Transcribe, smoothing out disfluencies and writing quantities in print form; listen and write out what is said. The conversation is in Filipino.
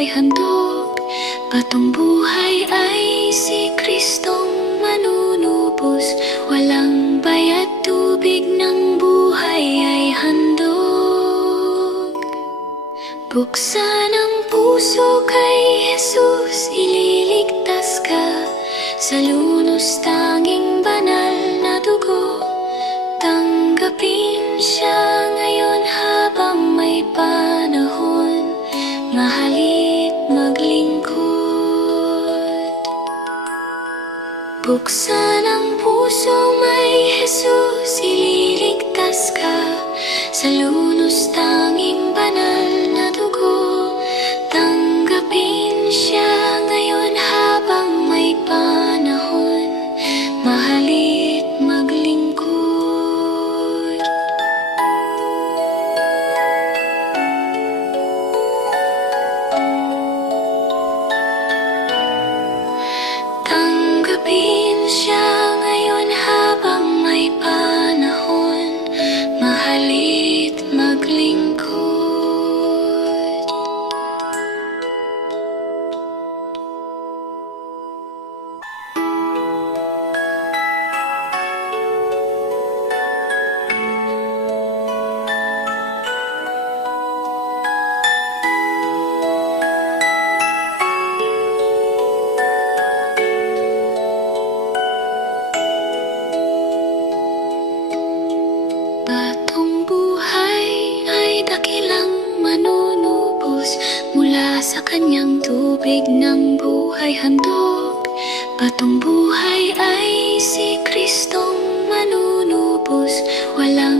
buhay handog. Patong buhay ay si Kristong manunubos. Walang bayad, tubig ng buhay ay handog. Buksan ang puso kay Jesus, ililigtas ka sa lunos tanging banal na dugo. Tanggapin siya ngayon habang may panahon, mahalit maglingkod. Buksan ang puso, may Jesus, ililigtas ka sa lunos tanging banal na dugo. Tanggapin siya ngayon habang may panahon, mahalit maglingkod. Tanggapin siya ngayon habang may panahon, mahalit maglingkod. Batong buhay ay dakilang manunubos mula sa kanyang tubig ng buhay handog. Batong buhay ay si Kristong manunubos. Walang